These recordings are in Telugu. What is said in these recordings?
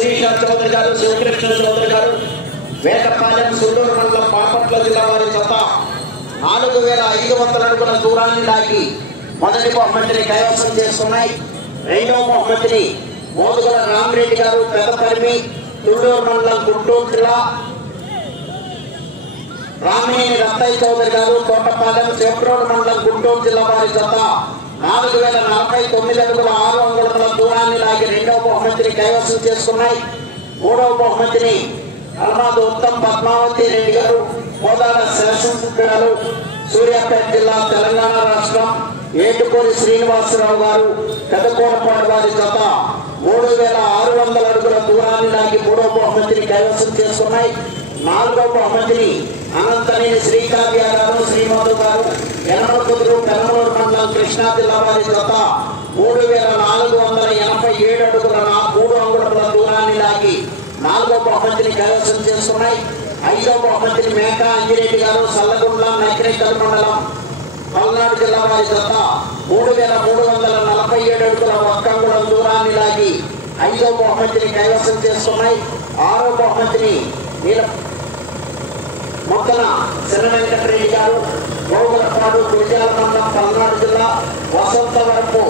శిరీష చౌదరి గారు, శివకృష్ణ చౌదరి గారు, వేటపాలెం సుల్లూరు మండలం బాపట్ల జిల్లా వారి జత 4500 అడుగుల దూరాన్ని దాటి మొదటి బహుమతిని కైవసం చేసుకున్నాయి. రెండవ బహుమతిని మోదుగుల రామరెడ్డి గారు, పెద్దపరిమి, తుళ్ళూరు మండలం, గుంటూరు జిల్లా, రామినేని రత్తయ్య చౌదరి గారు, తోటపాలెం, చేప్రోలు మండలం, గుంటూరు జిల్లా వారి జత 4049 అడుగుల 6 అంగుళముల దూరాన్ని లాగి రెండవ బహుమతిని కైవసం చేసుకున్నాయి. మూడవ బహుమతిని అల్మాదు ఉత్తమ్ పద్మావతి రెడ్డి గారు, కోదాడ శాసనసభ్యులు, సూర్యాపేట జిల్లా, తెలంగాణ రాష్ట్రం, ఏటుకూరి శ్రీనివాసరావు గారు, పెదకోనపాడు వారి జత 3600 అడుగుల దూరాన్ని లాగి మూడవ బహుమతిని కైవసం చేసుకున్నాయి. నాలుగవ బహుమతిని అనంతనేని శ్రీకావ్య గారు, శ్రీమధు గారు, ఎనమకుదురు, పెనమలూరు మండలం, కృష్ణా జిల్లా వారి జత 3487 అడుగుల 3 అంగుళముల దూరాన్ని లాగి నాలుగవ బహుమతిని కైవసం చేసుకున్నాయి. ఐదవ బహుమతిని మేకా అంజిరెడ్డి గారు, సల్లగుండ్ల, నకిరేకల్ మండలం, పల్నాడు జిల్లా వారి జత 3347 అడుగుల 1 అంగుళం దూరాన్ని లాగి ఐదవ బహుమతిని కైవసం చేసుకున్నాయి. ఆరవ బహుమతిని మొక్కన శర వెంకటరెడ్డి గారు, గోగులపాడు, గురిజాల మండలం, పల్నాడు జిల్లా, వసంతవరపు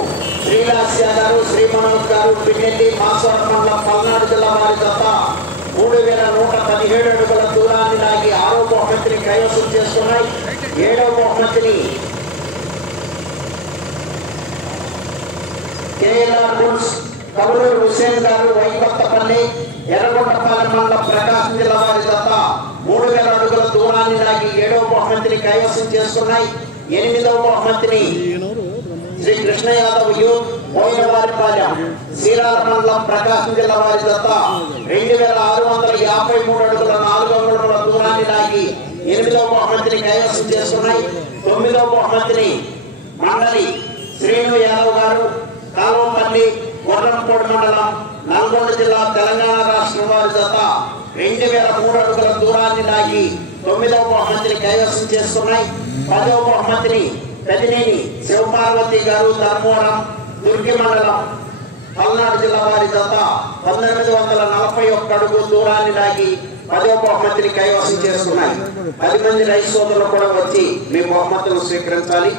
శ్రీలాస్య గారు, శ్రీమనోజ్ గారు, పిన్నెల్లి, మాసవరం మండలం, పల్నాడు జిల్లా వారి జత 3117 అడుగుల దూరాన్ని లాగి ఆరవ బహుమతిని కైవసం చేసుకున్నాయి. ఏడవ బహుమతిని కేఎల్ఆర్ బుల్స్ కబూరు హుసేన్ గారు, వైకొత్తపల్లి, ఎర్రగొండపాలెం మండలం, ప్రకాశం జిల్లా వారి జత 3000 అడుగుల దూరాన్ని లాగి ఏడవ బహుమతిని కైవసం చేసుకున్నాయి. ఎనిమిదవ బహుమతిని శ్రీ కృష్ణ యాదవ్ యూత్, బోయినవారిపాలెం, సీరాల మండలం, ప్రకాశం జిల్లా వారి జత 2653 అడుగుల 4 అంగుళముల దూరాన్ని లాగి ఎనిమిదవ బహుమతిని కైవసం చేసుకున్నాయి. తొమ్మిదవ బహుమతిని మండలి శ్రీను యాదవ్ గారు, కాలువపల్లి, గొర్రంపూడి మండలం, నల్గొండ జిల్లా, తెలంగాణ రాష్ట్రం వారి జత 2003 అడుగుల దూరాన్ని లాగి 9వ బహుమతిని కైవసం చేసుకున్నాయి. 10వ బహుమతిని పెదినేని శివపార్వతి గారు, ధర్మవరం, దుర్గి మండలం, పల్నాడు జిల్లా వారి జత 1941 అడుగు దూరాన్ని లాగి 10వ బహుమతిని కైవసం చేసుకున్నాయి. 10 మంది రైతు సోదరులు కూడా వచ్చి మీ బహుమతులను స్వీకరించాలి.